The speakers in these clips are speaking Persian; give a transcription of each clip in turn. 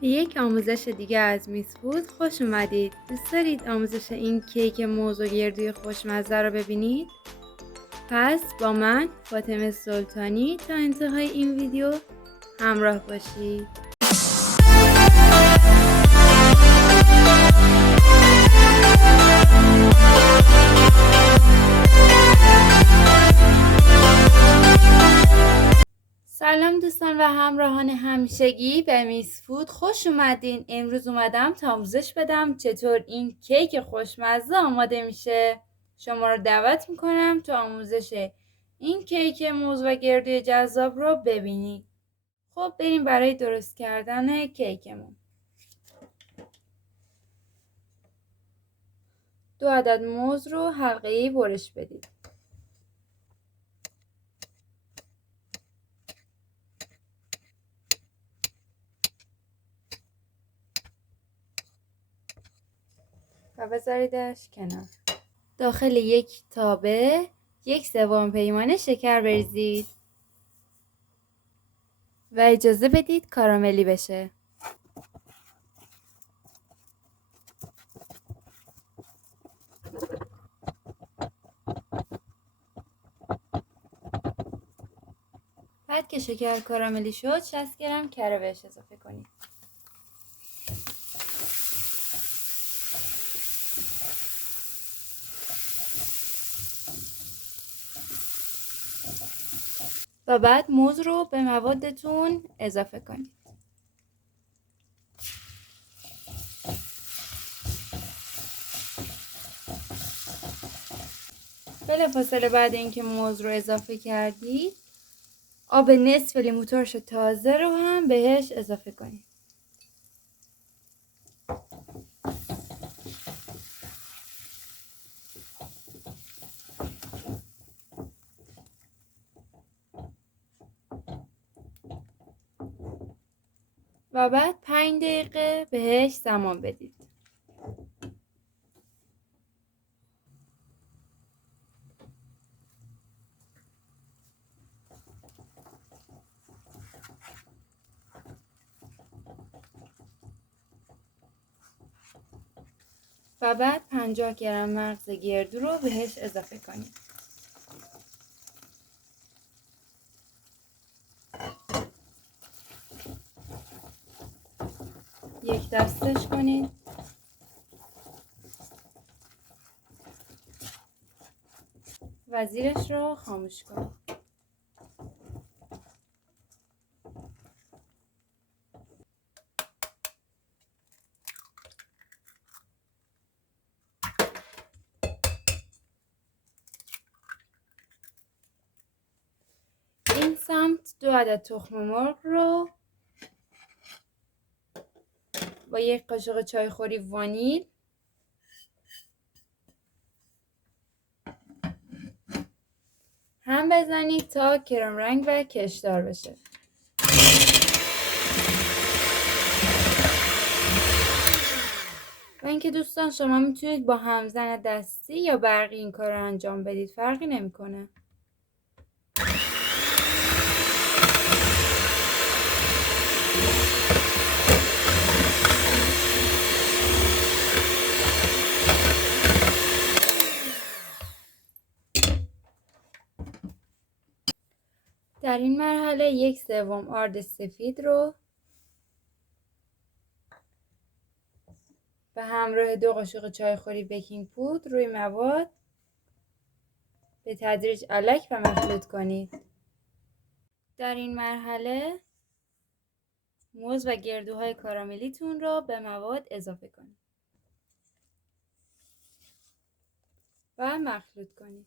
به یک آموزش دیگه از میس فود خوش اومدید. دوست دارید آموزش این کیک موز و گردوی خوشمزه رو ببینید؟ پس با من فاطمه سلطانی تا انتهای این ویدیو همراه باشید. سلام دوستان و همراهان همیشگی به میس فود خوش اومدین. امروز اومدم تا آموزش بدم چطور این کیک خوشمزه آماده میشه. شما رو دعوت میکنم تا آموزش این کیک موز و گردوی جذاب رو ببینید. خب بریم برای درست کردن کیکمون. 2 عدد موز رو حلقه‌ای برش بدید. و بذاریدش کنار. داخل یک تابه 1/3 پیمانه شکر بریزید و اجازه بدید کاراملی بشه. بعد که شکر کاراملی شد 60 گرم کره بهش اضافه کنید. و بعد موز رو به موادتون اضافه کنید. بلافاصله بعد اینکه موز رو اضافه کردید آب نصف لیمو ترش تازه رو هم بهش اضافه کنید. و بعد 5 دقیقه بهش زمان بدید. و بعد 50 گرم مغز گردو رو بهش اضافه کنید. یک دستش کنید. و زیرش رو خاموش کنید. این سمت 2 عدد تخم مرغ رو با یک قاشق چایخوری وانیل هم بزنید تا کرم رنگ و کشدار بشه. و اینکه دوستان شما میتونید با همزن دستی یا برقی این کار رو انجام بدید، فرقی نمیکنه. در این مرحله 1/3 آرد سفید رو به همراه 2 قاشق چایخوری بیکینگ پودر روی مواد به تدریج الک و مخلوط کنید. در این مرحله موز و گردوهای کاراملیتون را به مواد اضافه کنید و مخلوط کنید.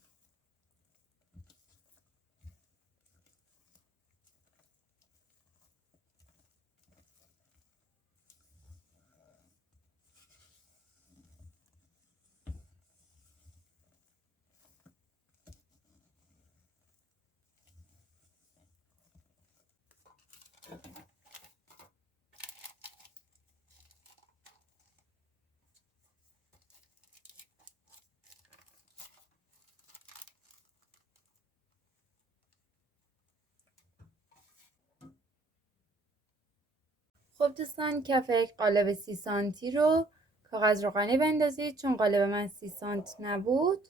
خب دوستان کف یک قالب 30 سانتی رو کاغذ روغنی بندازید. چون قالب من 30 سانت نبود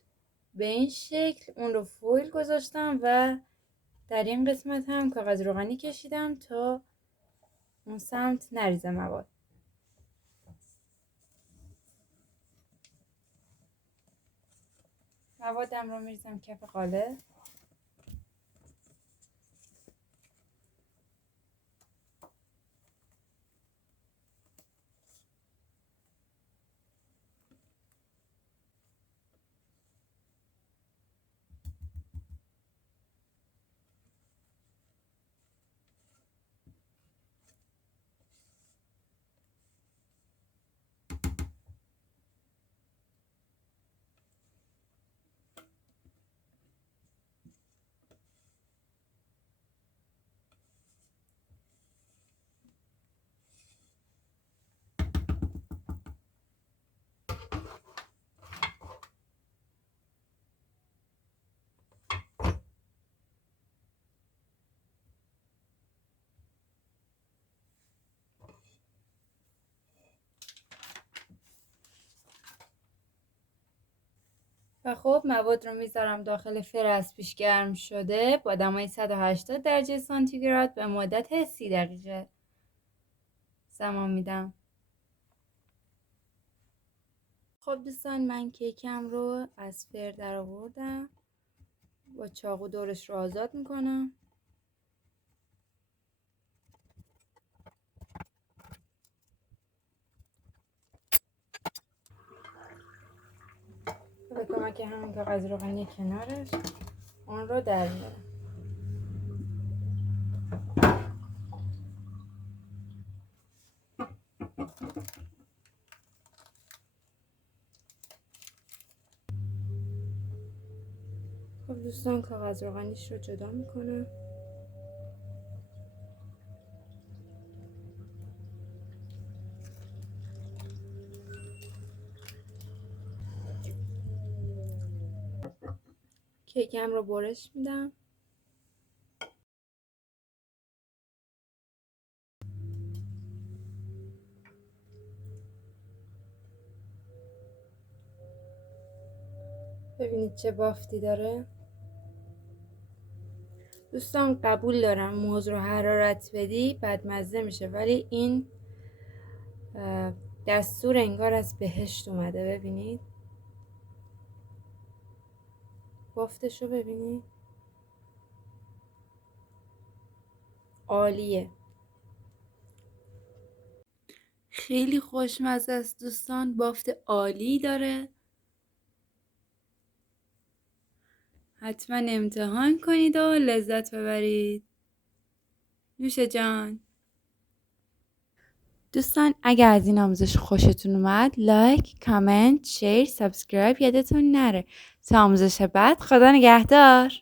به این شکل اون رو فویل گذاشتم و در این قسمت هم کاغذ روغنی کشیدم تا اون سمت نریزه مواد. موادم رو میریزم کف قالب. و خب مواد رو میذارم داخل فر از پیش گرم شده با دمای 180 درجه سانتیگراد به مدت 30 دقیقه زمان میدم. خب دوستان من کیکم رو از فر در آوردم، با چاقو دورش رو آزاد میکنم. به کمک همین کاغذ روغنی کنارش اون رو در میارم. خب دوستان کاغذ روغنیش رو جدا میکنم. کیکم رو برش میدم. ببینید چه بافتی داره. دوستان قبول دارم موز رو حرارت بدی بدمزه میشه، ولی این دستور انگار از بهشت اومده. ببینید بافتش رو ببینید، عالیه، خیلی خوشمزه است دوستان، بافت عالی داره. حتما امتحان کنید و لذت ببرید. نوش جان. دوستان اگر از این آموزش خوشتون اومد لایک، کامنت، شیر، سابسکرایب یادتون نره. تا آموزش بعد خدا نگهدار.